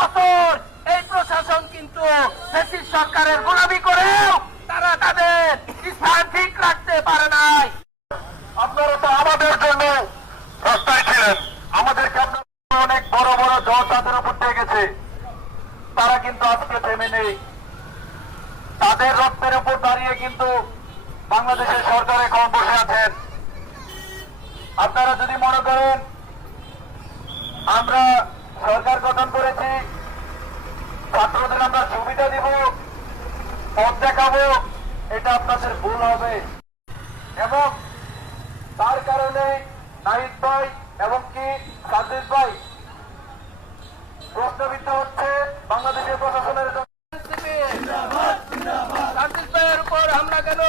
বছর এই প্রশাসন কিন্তু ফ্যাসিস্ট সরকারের গোলামি করেও তারা তাদের স্থান ঠিক রাখতে পারে নাই। আপনারা তো আমাদের জন্য রাস্তায় ছিলেন, আমাদেরকে আপনার অনেক বড় বড় ঝড় তাদের উপর দিয়ে গেছে, তারা কিন্তু আজকে থেমে নেই। তাদের রক্তের উপর দাঁড়িয়ে কিন্তু বাংলাদেশের সরকার এখন বসে আছেন। আপনারা যদি মনে করেন আমরা সরকার গঠন করেছি, ছাত্রদের আমরা সুবিধা দিব, পথ দেখাবো, এটা আপনাদের ভুল হবে। এবং তার কারণে নাহিদ ভাই এবং কি সাজিদ ভাই প্রশ্নবিদ্ধ হচ্ছে বাংলাদেশের প্রশাসনের সাজিদ ভাইয়ের উপর হামলা কেন?